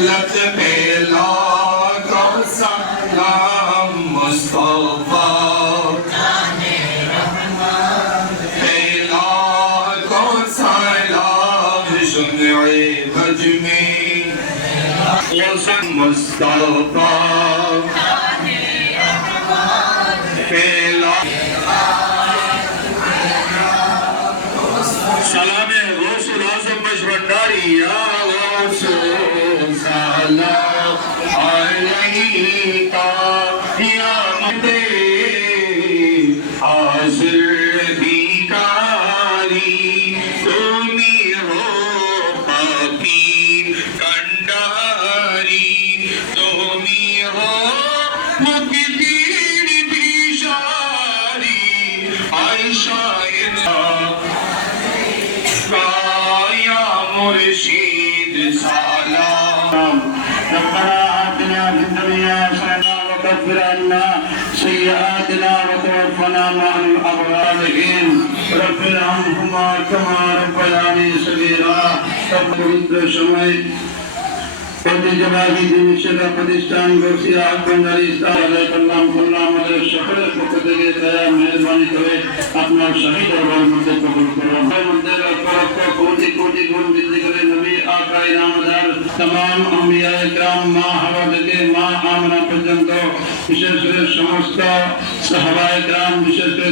लत पेला तो सलाम मुस्तफा पेला तो सलाम सुनए बज में मुस्तफा पेला सलाम गौसुल आज़म मशवंडारी या गौसुल सलाम अलैका या मदे हाज़िर भिखारी तुमी हो पाकी कंडारी तुमी हो मुक्तिर दिशारी आयशा मुर्शिद सलाम रब्बना आतिना फिद दुनिया हसना व कफ्फिर अन्ना सय्यिआतिना व तवफ़्फ़ना मअल अबरार रब्बि इरहमहुमा कमा रब्बयानी सगीरा। पवित्र समय ঐতিহ্যবাহী জিনিসের প্রতিষ্ঠান গৌসিয়া আকবরী ইসলাম আমাদের সকলের পক্ষ থেকে দয়া মেহরবানি করে আপনার শাহী দরবার মধ্যে কবুল করুন। মধ্যে কোটি কোটি গুণ বৃদ্ধি করে নবী আকা ইনামদার तमाम अंबिया इकराम माँ हवा থেকে মা আমনা পর্যন্ত বিশেষ করে সমস্ত সাহাবা ইকরাম বিশেষ করে